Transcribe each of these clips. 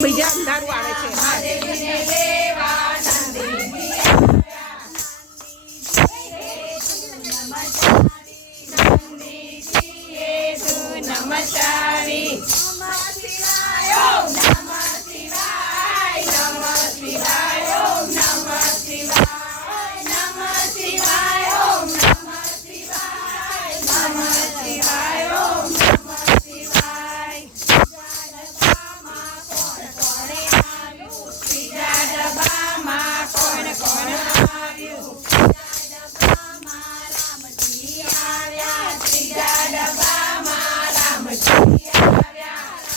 બીજા અંધારું આવે છે. મહાદેવને લેવા નંદીજી નંદીજીએ ધૂન મચાવી. નમઃ શિવાય ઓમ નમઃ શિવાય નમઃ શિવાય ઓમ નમઃ શિવાય નમઃ શિવાય ઓમ નમઃ શિવાય નમઃ શિવાય ઓમ નમઃ શિવાય. ત્રીજા ડબ્બામાં કોણ કોણ આવ્યું? ત્રીજા ડબ્બામાં રામજી આવ્યા.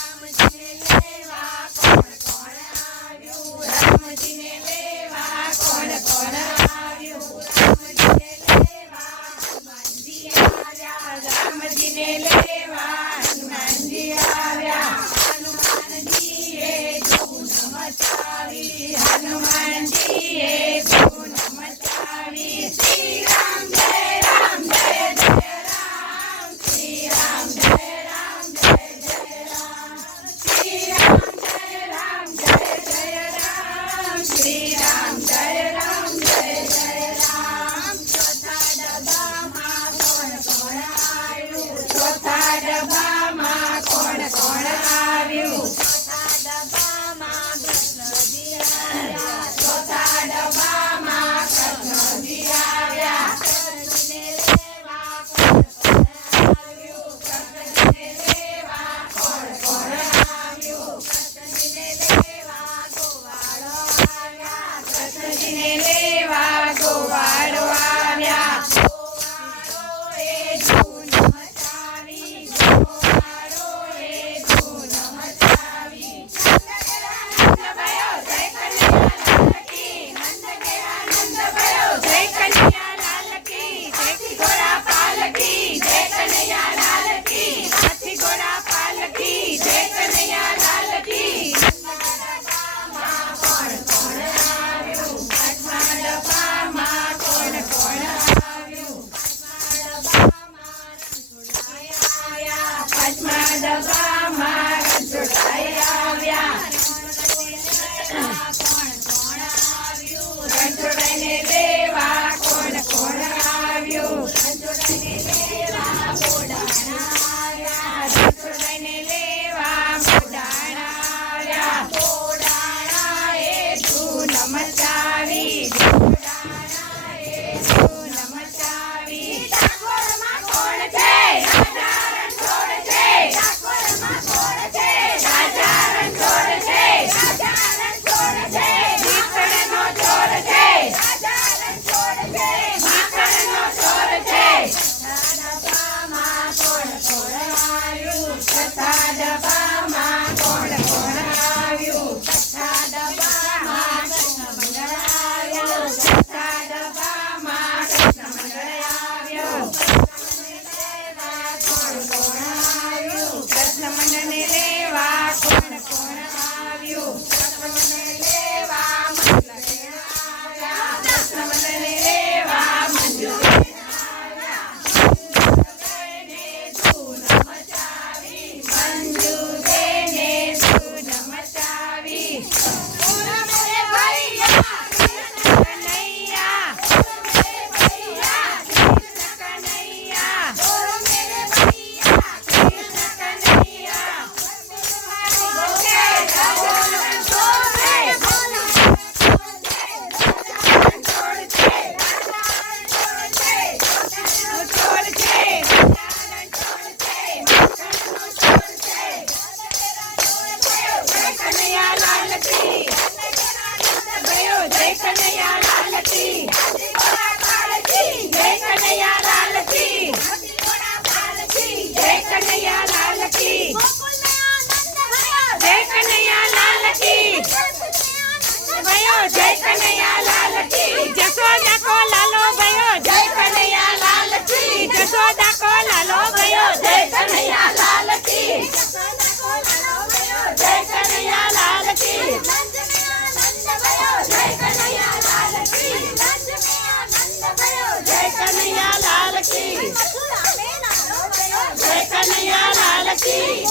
રામજીને લેવા કોણ કોણ આવ્યું? રામજીને લેવા કોણ કોણ આવ્યું? રામજીને લેવા હનુમાનજી આવ્યા. રામજીને લેવા હનુમાનજી આવ્યા. હનુમાનજીએ ધૂન મચાવી. હનુમાનજીએ ધૂન મચાવી. શ્રી રામ જય રામ જય જય રામ. શ્રી રામ જય રામ જય જય રામ. શ્રી રામ જય રામ જય જય રામ. શ્રી રામ જય રામ જય જય રામ. ચોથા ડબ્બામાં કોણ કોણ આવ્યું? ચોથા ડબ્બામાં કોણ કોણ આવ્યું? ચોથા ડબ્બામાં કૃષ્ણજી આવ્યા. ચોથા ડબ્બામાં કૃષ્ણજી આવ્યા. કૃષ્ણને લેવા કોણ કોણ આવ્યું? કૃષ્ણને લેવા કોણ કોણ આવ્યું? કૃષ્ણને લેવા ગોવાળો આવ્યા. કૃષ્ણજીને લેવા ગોવાળો આવ્યા. ગોવાળોએ ધૂન મચાવી. ગોવાળોએ ધૂન મચાવી. નંદ ભયો જય કનૈયાલાલ કી. નંદ કેરા નંદ ભયો જય કનૈયાલાલ કી. જેથી ઘોડા પાલકી જય કનૈયાલાલ કી. હાથી ઘોડા પાલકી જય કનૈયાલાલ કી. ડબ્બામાં કોણ કોણ આવ્યું? પાંચમા ડબ્બામાં કોણ કોણ આવ્યું? પાંચમા ડબ્બામાં રણછોડરાય આવ્યા. રણછોડરાયને લેવા કોણ કોણ આવ્યું? રણછોડરાયને લેવા મોડાણા આવ્યા. રણછોડરાયને લેવા મોડાણા આવ્યા. મોડાણાએ ધૂન મચાવી. મોડાણાએ ધૂન મચાવી. ડાકોરમાં કોણ છે? રાજા રણછોડ છે. ડાકોરમાં કોણ છે? રાજા રણછોડ છે. રાજા રણછોડ છે. માખણનો ચોર છે. રાજા રણછોડ છે. માખણનો ચોર છે. છઠ્ઠા ડબ્બામાં કોણ કોણ આવ્યું? છઠ્ઠા ડબ્બામાં કોણ કોણ આવ્યું? છઠ્ઠા ડબ્બામાં કૃષ્ણ મંડળ આવ્યો. છઠ્ઠા ડબ્બામાં કૃષ્ણ મંડળ આવ્યો. કૃષ્ણ મંડળને લેવા કોણ કોણ આવ્યું? કૃષ્ણ મંડળને લેવા મંજુબેન આવ્યા. કૃષ્ણ મંડળને લેવા મંજુબેન આવ્યા. મંજુબેને ધૂન મચાવી. મંજુબેને ધૂન મચાવી. બોલો મેરે ભૈયા કૃષ્ણ કનૈયા. બોલો મેરે ભૈયા કૃષ્ણ કનૈયા. બોલો મેરે ભૈયા કૃષ્ણ કનૈયા. બોલો છે રાજા રણછોડ છે. બોલો રણછોડ છે. રાજા રણછોડ છે. રાજા રણછોડ છે. માખણનો ચોર છે. રાજા રણછોડ છે. માખણનો ચોર છે. જય કનૈયાલાલ કી. ભયો જય કનૈયાલાલ કી. ઘોડા પાલકી જય કનૈયાલાલ કી. ઘોડા પાલકી જય કનૈયાલાલ કી. જય કનૈયાલાલ કી. ભયો જય કનૈયાલાલ કી. જશોદા કો લાલો ભયો જય કનૈયાલાલ કી. જશોદા કો લાલો ભયો જય કનૈયાલાલ કી. જશોદા કો લાલો ભયો જય કનૈયાલાલ કી. જય કનૈયાલાલ કી. જય કનૈયાલાલ કી. જય કનૈયાલાલ કી.